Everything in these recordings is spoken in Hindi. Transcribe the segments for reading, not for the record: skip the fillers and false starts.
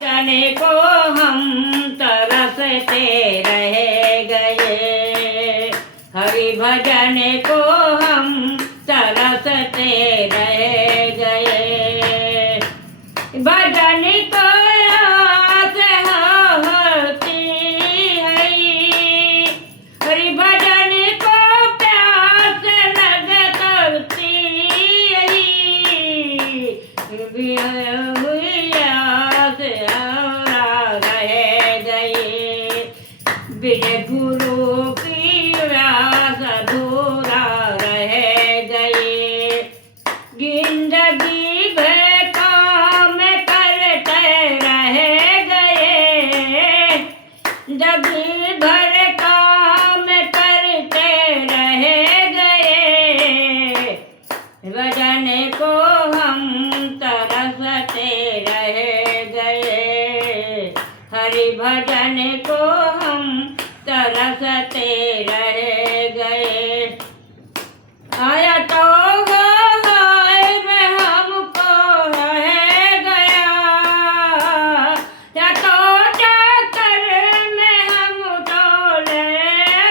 जाने को हम तरसते रह गए, हरि भजन को हम तरसते रह गए। भजन को आस होती है, हरि भजन को प्यास लगती है। बिन गुरु की रास अधूरा रह गए। जिंदगी भर काम करते रह गए, जिंदगी भर काम करते रह गए। भजन को हम तरसते रह गए, हरि भजन को हम तरसते रह गए। आया तो में हमको रह गया, या तो चक्कर में हम डोले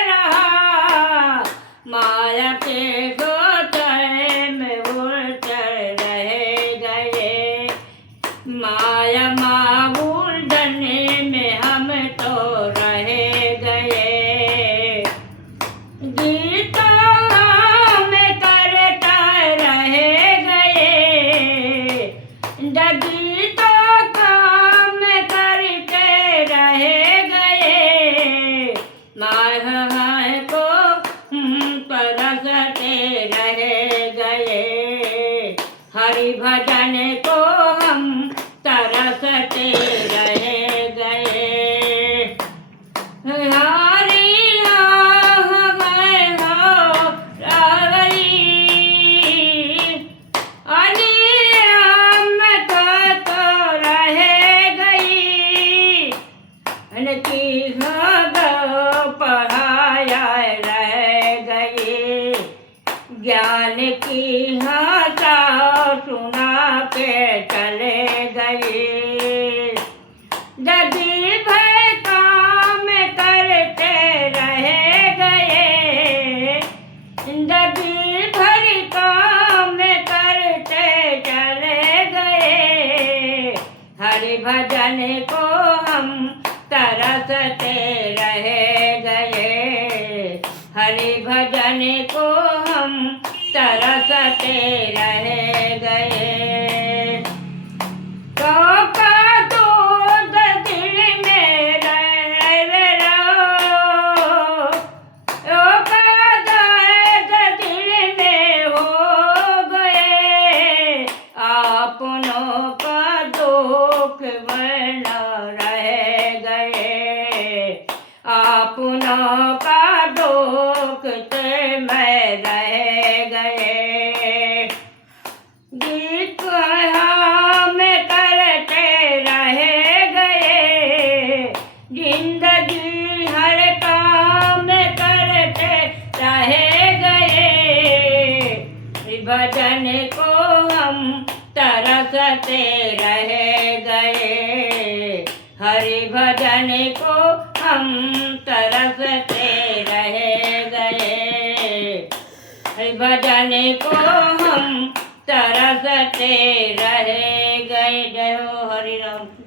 रहा। माया के गोचर में उलझे रह गए, माया उलझने में हम तो रह गए। गीता में करता रह गए, गीता काम करते रह गए। माया को तरसते रह गए, हरि भजन को हम तरसते रह गए। पढ़ाया रह गए, ज्ञान की भाषा सुना के चले गए। जगी भर काम करते रह गए, जगी भर काम करते चले गए। हरि भजन को हम तरसते रह गए, हरि भजन को हम तरसते रह गए। तो का दूध दिल में रह रहो, तो का दर्द दिल में हो गए। अपनों का दुख बना रह गए, अपनों का दुख से मैं रह गए। गीत में करते रह गए, जिंदगी हर काम करते रह गए। भजन को हम तरसते रह गए, हरि भजन को हम तरसते रह गए, हरि भजन को हम तरसते रह गए। जय हो हरि राम।